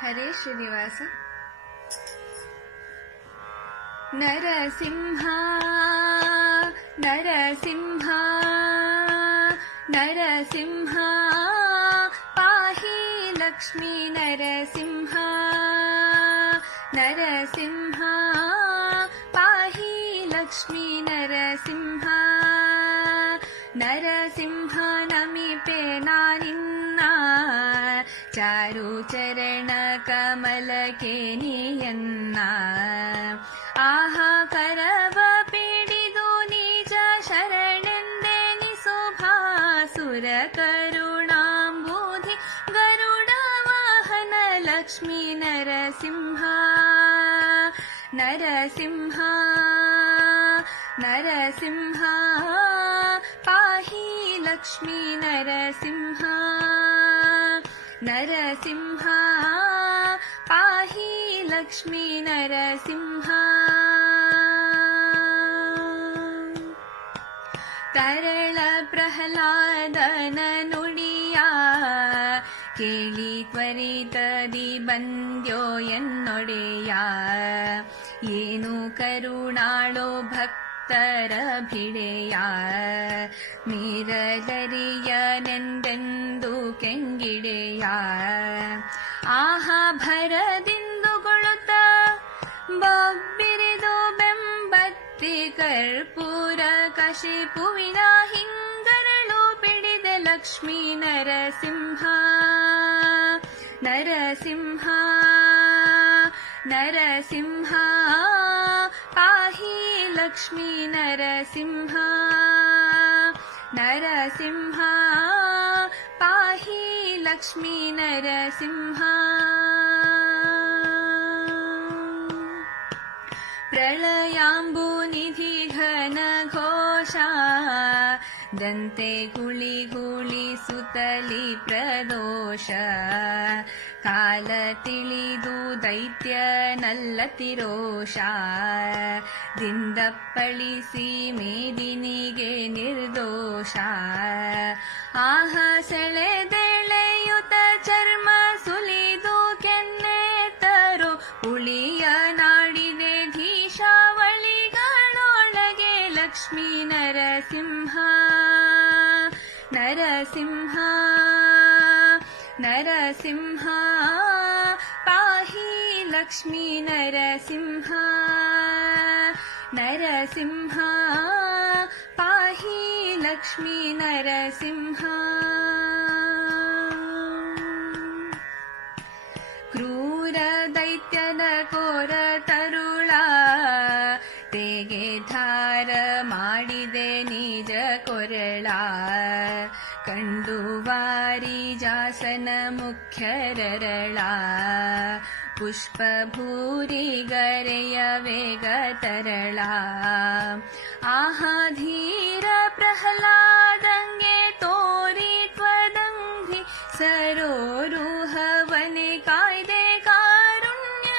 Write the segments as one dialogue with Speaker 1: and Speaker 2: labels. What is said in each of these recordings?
Speaker 1: हरे श्रीनिवास। नरसिंहा नरसिंहा नरसिंहा पाहि लक्ष्मी नरसिंहा नरसिंहा पाहि लक्ष्मी नरसिंहा नरसिंहा नमिपे नानिन्न चारु चरण कमल के नियन्न। आहा करव पीडिदु निज शरणेन्देनिशुभासुर करुणाम्बुधि गरुड वाहन लक्ष्मी नरसिंहा नरसिंहा पाहि लक्ष्मी नरसिंहा नरसिंहा पाहि लक्ष्मी नरसिंहा तरल प्रह्लादन नुडिया केळि त्वरितदि बन्द्यो ಎನ್ನೊಡೆಯ ಏನು ಕರುಣಾಳೋ ಭಕ್ತರ ಭಿಡೆಯ ಮೀರಲರಿಯನೆಂದೆಂದು ಕೆಂಗಿಡೆಯ ಆಹಾ ಭರದಿಂದುಗೊಳುತ್ತ ಬೊಬ್ಬಿರಿದು ಬೆಂಬತ್ತಿ ಕರ್ಪೂರ ಕಶಿಪುವಿನ ಹಿಂಗರಳು ಪಿಡಿದ ಲಕ್ಷ್ಮೀ ನರಸಿಂಹ ನರಸಿಂಹ ನರಸಿಂಹ ಪಾಹಿ लक्ष्मी नरसिंहा नरसिंहा पाहि लक्ष्मी नरसिंहा प्रलयाम्बुनिधि घनघोषा दन्ते कुलिगु ಸುತಲಿ ಪ್ರದೋಷ. ಕಾಲ ತಿಳಿದು ದೈತ್ಯನಲ್ಲತಿರೋಷ ದಿಂದಪ್ಪಳಿಸಿ ಮೇದಿನಿಗೆ ನಿರ್ದೋಷ. ಆಹ ಸೆಳೆದೆಳೆಯುತ ಚರ್ಮ ಸುಲಿದು ಕೆನ್ನೆ ತರು ಹುಳಿಯ ನಾಡಿದೆ ಧೀಶಾವಳಿಗಳೊಳಗೆ ಲಕ್ಷ್ಮೀ ನರಸಿಂಹ. नरसिंहा नरसिंहा पाहि लक्ष्मी नरसिंहा नरसिंहा पाहि लक्ष्मी नरसिंहा। क्रूर दैत्यनकोर तरुणा ते गे धार निज ಕಂಡು ವಾರಿ ಜಾಸನ ಮುಖ್ಯರರಳ ಪುಷ್ಪ ಭೂರಿ ಗರೆಯ ವೇಗ ತರಳ ಆಹಾ ಧೀರ ಪ್ರಹ್ಲಾದಂಗೆ ತೋರಿ ತ್ವದಂಘಿ ಸರೋರುಹವನೆ ಕಾಯ್ದೆ ಕಾರುಣ್ಯ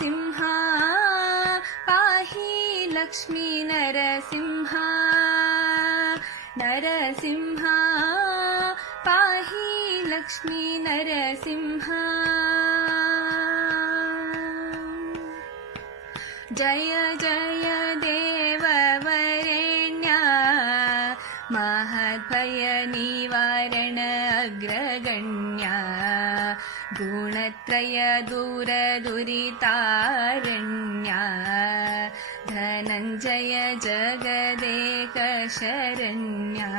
Speaker 1: नरसिंहा पाहि लक्ष्मी नरसिंहा। नरसिंहा पाहि लक्ष्मी नरसिंहा। जय जय। अग्रगण्या गुणत्रय दूरदुरितारण्या धनञ्जय जगदेक शरण्या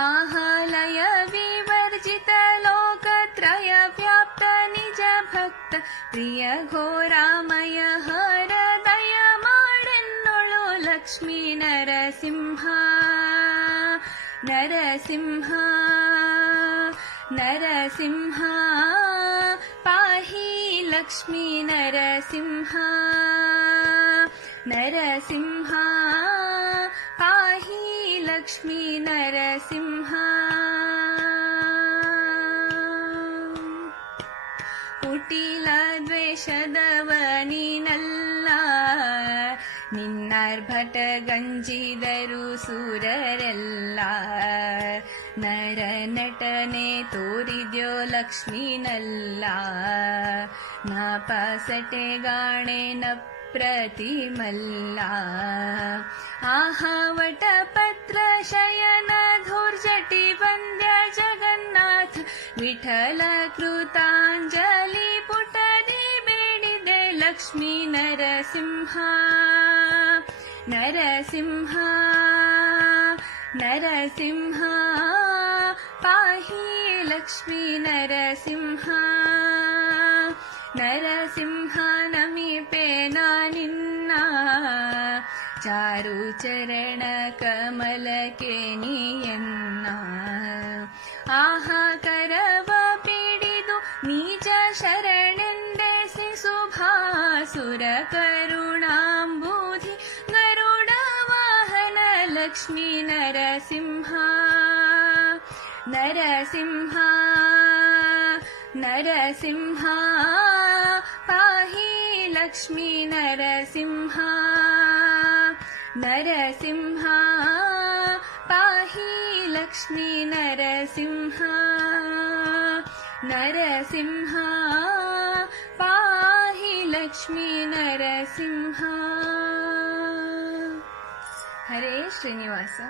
Speaker 1: आहालय विवर्जित लोकत्रय व्याप्त निज भक्त प्रिय घोरामय हर दय माडेन्नोळु लक्ष्मी नरसिंह नरसिंह नरसिंह पाहि लक्ष्मी नरसिंह नरसिंह पाहि लक्ष्मी नरसिंह ಕುಟಿಲ ದ್ವೇಷದವನಿನಲ್ಲ ನಿನ್ನ ನರ್ಭಟ ಗಂಜಿದರು ಸೂರರೆಲ್ಲ ನರ ನಟನೆ ತೋರಿದ್ಯೋ ಲಕ್ಷ್ಮೀನಲ್ಲ ನ ಪಸಟೆ ಗಾಣೆ ನ प्रतिमल्ला आहवट पत्र शयन धूर्जटि वन्द्य जगन्नाथ विठल कृताञ्जलि पुटदे बेडिदे लक्ष्मी नरसिंहा नरसिंहा नरसिंहा पाहि लक्ष्मी नरसिंहा। लक्ष्मीनरसिंहा नरसिंहानमीपेनानिन्ना चारुचरणकमलके नियन्ना करव करवपीडितु नीच शरणन्देसि सुभासुरकरुणाम् लक्ष्मी नरसिंहा। नरसिंहा नरसिंहा पाहि लक्ष्मी नरसिंहा नरसिंहा पाहि लक्ष्मी नरसिंहा नरसिंहा पाहि लक्ष्मी नरसिंहा। हरे श्रीनिवास।